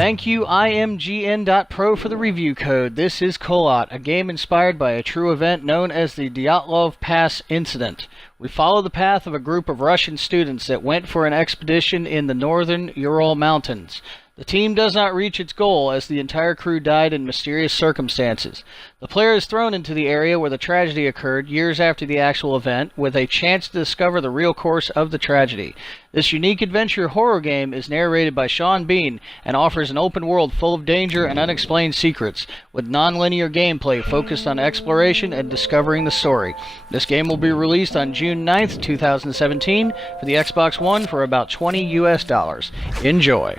Thank you IMGN.PRO for the review code. This is Kholat, a game inspired by a true event known as the Dyatlov Pass Incident. We follow the path of a group of Russian students that went for an expedition in the northern Ural Mountains. The team does not reach its goal as the entire crew died in mysterious circumstances. The player is thrown into the area where the tragedy occurred years after the actual event, with a chance to discover the real course of the tragedy. This unique adventure horror game is narrated by Sean Bean and offers an open world full of danger and unexplained secrets, with non-linear gameplay focused on exploration and discovering the story. This game will be released on June 9th, 2017 for the Xbox One for about $20 US. Enjoy!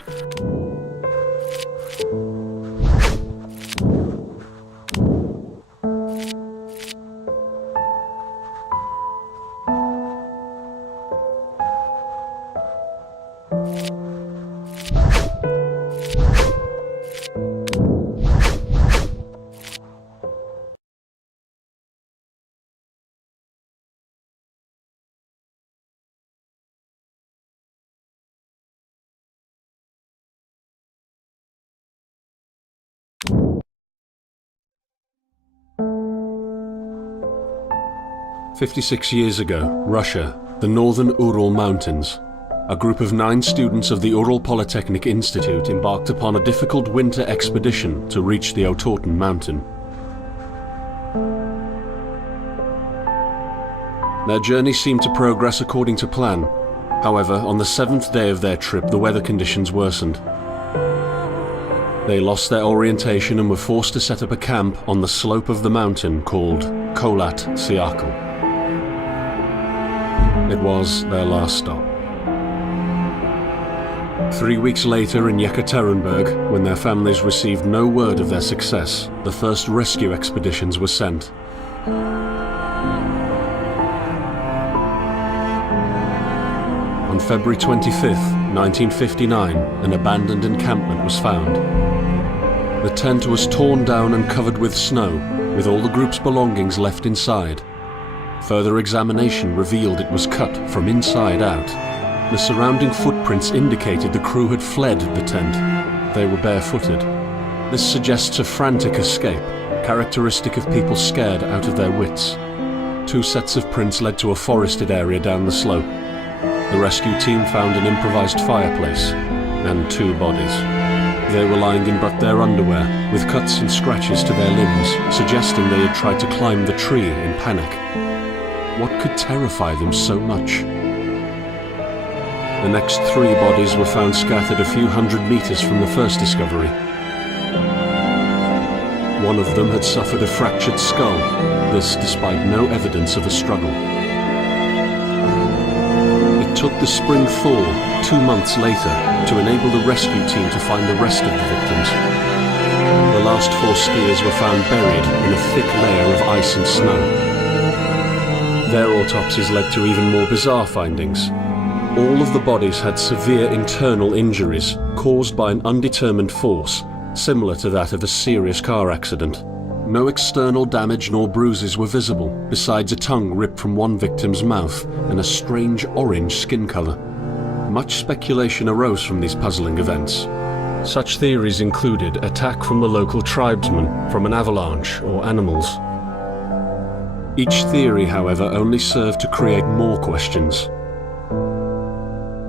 "56 years ago, Russia, the northern Ural Mountains. A group of 9 students of the Ural Polytechnic Institute embarked upon a difficult winter expedition to reach the Otorten mountain. Their journey seemed to progress according to plan. However, on the 7th day of their trip, the weather conditions worsened. They lost their orientation and were forced to set up a camp on the slope of the mountain called Kholat Siakal. It was their last stop. 3 weeks later in Yekaterinburg, when their families received no word of their success, the first rescue expeditions were sent. On February 25th, 1959, an abandoned encampment was found. The tent was torn down and covered with snow, with all the group's belongings left inside. Further examination revealed it was cut from inside out. The surrounding footprints indicated the crew had fled the tent. They were barefooted. This suggests a frantic escape, characteristic of people scared out of their wits. 2 sets of prints led to a forested area down the slope. The rescue team found an improvised fireplace and 2 bodies. They were lying in but their underwear, with cuts and scratches to their limbs, suggesting they had tried to climb the tree in panic. What could terrify them so much? The next 3 bodies were found scattered a few hundred meters from the first discovery. One of them had suffered a fractured skull, this despite no evidence of a struggle. It took the spring thaw 2 months later to enable the rescue team to find the rest of the victims. The last 4 skiers were found buried in a thick layer of ice and snow. Their autopsies led to even more bizarre findings. All of the bodies had severe internal injuries caused by an undetermined force, similar to that of a serious car accident. No external damage nor bruises were visible, besides a tongue ripped from one victim's mouth and a strange orange skin color. Much speculation arose from these puzzling events. Such theories included attack from the local tribesmen, from an avalanche, or animals. Each theory, however, only served to create more questions.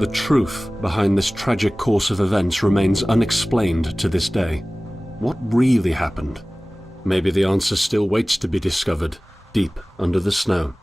The truth behind this tragic course of events remains unexplained to this day. What really happened? Maybe the answer still waits to be discovered, deep under the snow.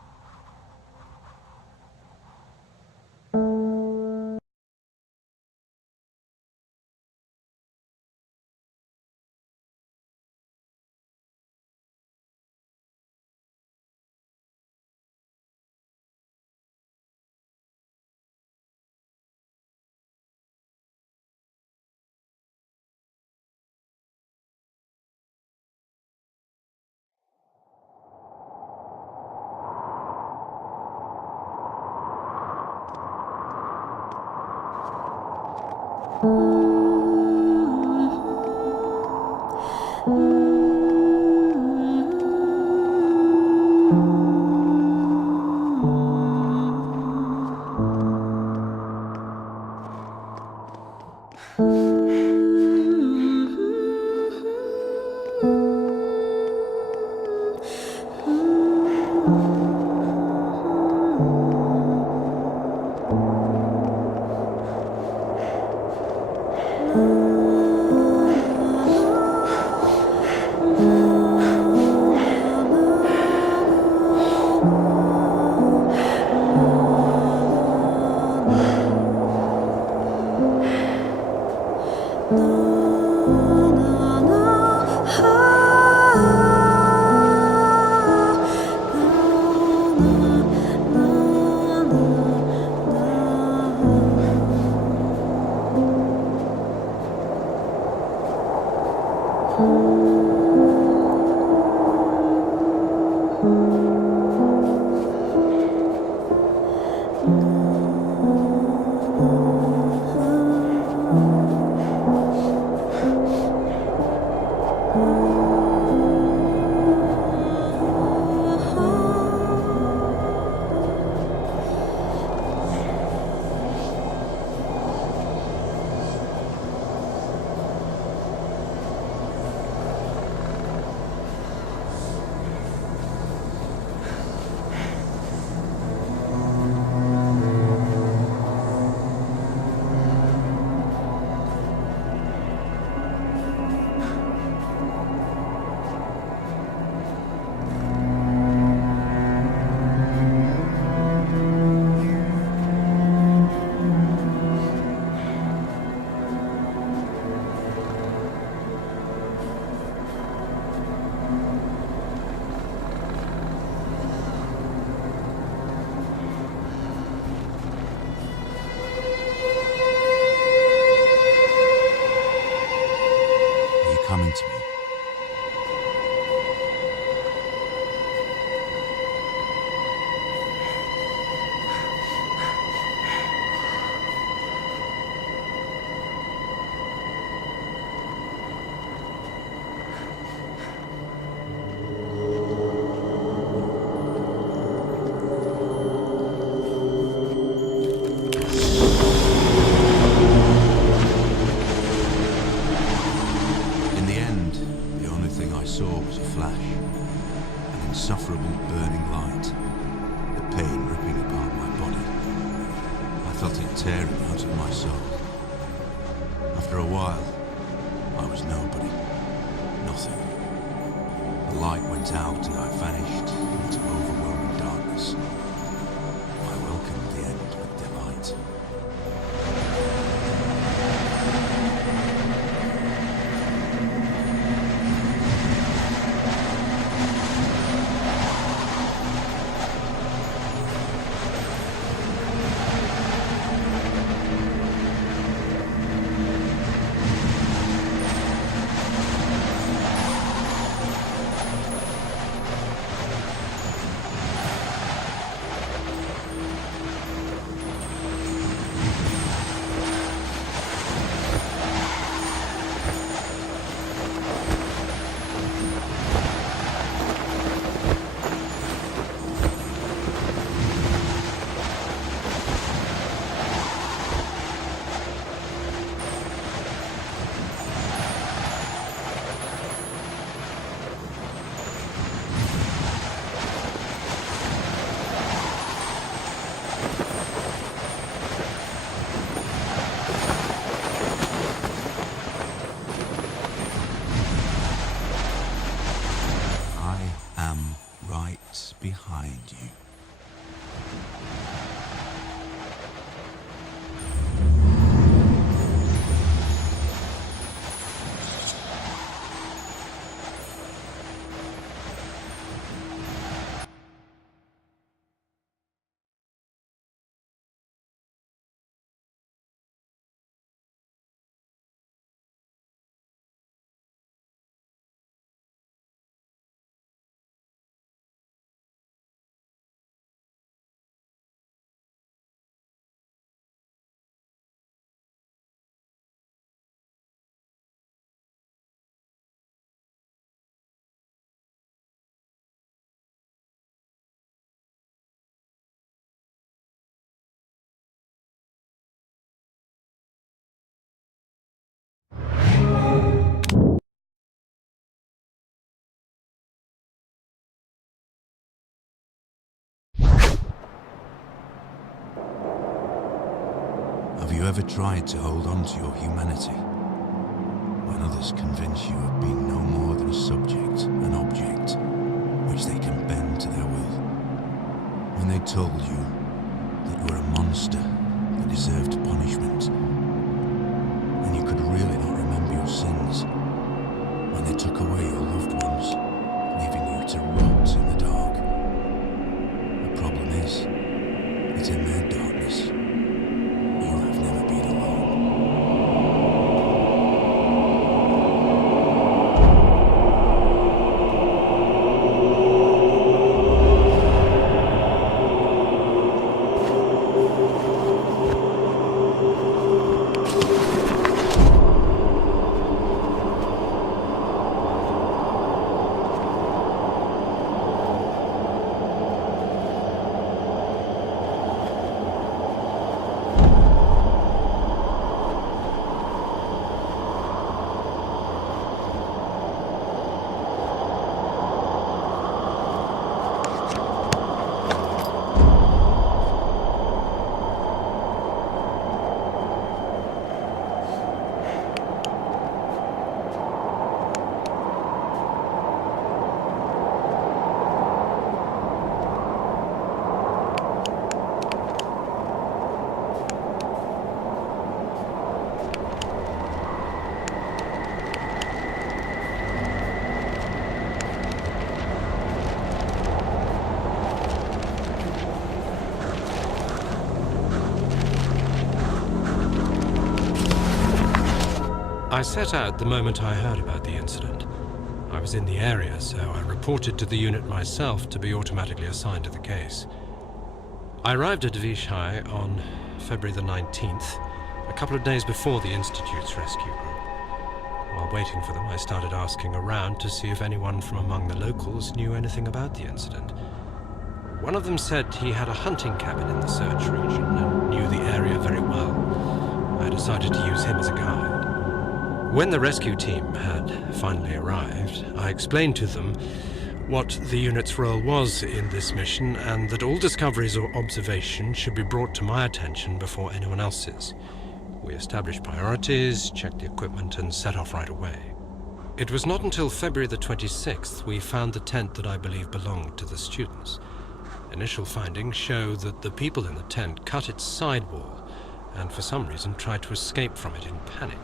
Coming to me. Insufferable burning light, the pain ripping apart my body. I felt it tearing out of my soul. After a while, I was nobody, nothing. The light went out and I vanished into overwhelming darkness. I welcomed the end with delight. Behind you. Have you ever tried to hold on to your humanity? when others convince you of being no more than a subject, an object, which they can bend to their will. When they told you that you were a monster that deserved punishment, and you could really not remember your sins. When they took away your loved ones, leaving you to rot in the dark. The problem is that in their darkness, you have never been alone. I set out the moment I heard about the incident. I was in the area, so I reported to the unit myself to be automatically assigned to the case. I arrived at Vichy on February the 19th, a couple of days before the Institute's rescue group. While waiting for them, I started asking around to see if anyone from among the locals knew anything about the incident. One of them said he had a hunting cabin in the search region and knew the area very well. I decided to use him as a guide. When the rescue team had finally arrived, I explained to them what the unit's role was in this mission and that all discoveries or observations should be brought to my attention before anyone else's. We established priorities, checked the equipment, and set off right away. It was not until February the 26th we found the tent that I believe belonged to the students. Initial findings show that the people in the tent cut its sidewall and for some reason tried to escape from it in panic.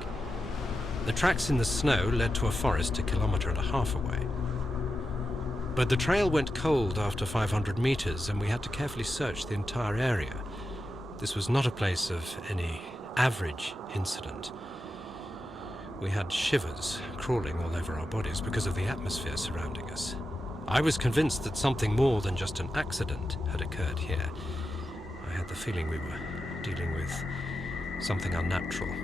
The tracks in the snow led to a forest 1.5 kilometers away. But the trail went cold after 500 meters and we had to carefully search the entire area. This was not a place of any average incident. We had shivers crawling all over our bodies because of the atmosphere surrounding us. I was convinced that something more than just an accident had occurred here. I had the feeling we were dealing with something unnatural.